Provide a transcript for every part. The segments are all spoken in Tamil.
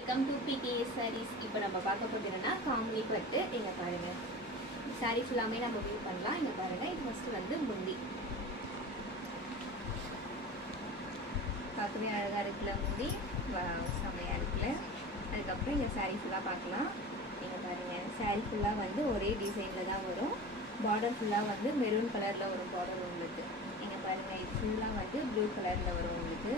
Welcome to PKS sarees. இப்போ நம்ம பார்க்க போகிறது என்னன்னா காமினி பட்டு. இங்கே பாருங்க, சாரீ ஃபுல்லாமே நம்ம வியூ பண்ணலாம். இங்கே பாருங்க, இது ஃபஸ்ட்டு வந்து முந்தி பார்க்கவே அழகாக இருக்குல்ல, முந்தி செம்மையாக இருக்குல்ல. அதுக்கப்புறம் இந்த சாரீ ஃபுல்லாக பார்க்கலாம். நீங்கள் பாருங்கள், சாரீ ஃபுல்லாக வந்து ஒரே டிசைனில் தான் வரும். பார்டர் ஃபுல்லாக வந்து மெரூன் கலரில் வரும் பார்டர் உங்களுக்கு. நீங்கள் பாருங்கள், இது ஃபுல்லாக வந்து ப்ளூ கலரில் வரும் உங்களுக்கு.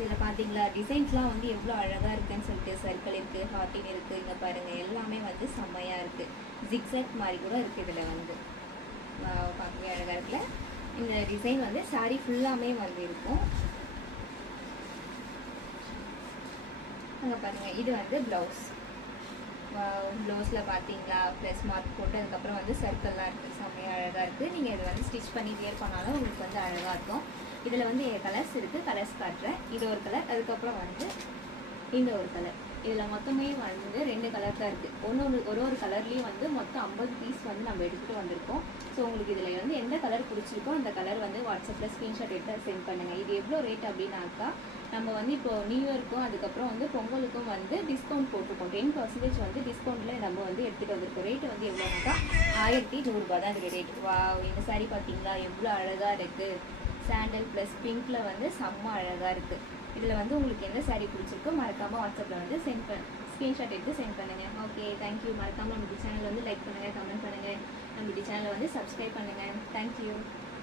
இதில் பார்த்தீங்களா, டிசைன்ஸ்லாம் வந்து எவ்வளோ அழகாக இருக்குதுன்னு சொல்லிட்டு சர்க்கிள் இருக்குது, ஹார்ட்டின் இருக்குது. இங்கே பாருங்கள், எல்லாமே வந்து செம்மையாக இருக்குது. ஜிக்ஸாக் மாதிரி கூட இருக்குது இதில் வந்து. பார்க்கவே அழகாக இருக்குல்ல. இந்த டிசைன் வந்து சாரீ ஃபுல்லாமே வந்து இருக்கும். அங்கே பாருங்கள், இது வந்து ப்ளவுஸ். ப்ளவுஸில் பார்த்தீங்களா, ப்ளஸ் மார்க் போட்டு அதுக்கப்புறம் வந்து சர்க்கிள்லாம் இருக்குது. செம்மையாக அழகாக இருக்குது. நீங்கள் இதை வந்து ஸ்டிச் பண்ணி வியர் பண்ணாலும் உங்களுக்கு வந்து அழகாக இருக்கும். இதில் வந்து கலர்ஸ் இருக்குது, கலர்ஸ் காட்டுறேன். இது ஒரு கலர், அதுக்கப்புறம் வந்து இந்த ஒரு கலர். இதில் மொத்தமே வந்து 2 கலர் தான் இருக்குது. ஒரு கலர்லேயும் வந்து மொத்தம் 50 பீஸ் வந்து நம்ம எடுத்துகிட்டு வந்திருக்கோம். ஸோ உங்களுக்கு இதில் வந்து எந்த கலர் பிடிச்சிருக்கோ அந்த கலர் வந்து வாட்ஸ்அப்பில் ஸ்க்ரீன்ஷாட் எடுத்து சென்ட் பண்ணுங்கள். இது எவ்வளோ ரேட் அப்படின்னாக்கா, நம்ம வந்து இப்போது நியூ இயர்க்கும் அதுக்கப்புறம் வந்து பொங்கலுக்கும் வந்து டிஸ்கவுண்ட் போட்டிருக்கோம். 10% வந்து டிஸ்கவுண்ட்டில் நம்ம வந்து எடுத்துகிட்டு வந்திருக்கோம். ரேட்டு வந்து எவ்வளோனாக்கா 1100 ரூபா தான் இதுக்கு ரேட். இந்த சாரீ பார்த்தீங்களா எவ்வளோ அழகாக இருக்குது. சாண்டல் ப்ளஸ் பிங்க்கில் வந்து செம்ம அழகாக இருக்குது. இதில் வந்து உங்களுக்கு எந்த சாரீ பிடிச்சிருக்கோ மறக்காமல் வாட்ஸ்அப்பில் வந்து ஸ்க்ரீன்ஷாட் எடுத்து சென்ட் பண்ணுங்கள். Okay, thank you. மறக்காமல் நம்ம சேனல் வந்து லைக் பண்ணுங்கள், கமெண்ட் பண்ணுங்கள். நம்ம சேனலை வந்து சப்ஸ்கிரைப் பண்ணுங்கள். தேங்க்யூ.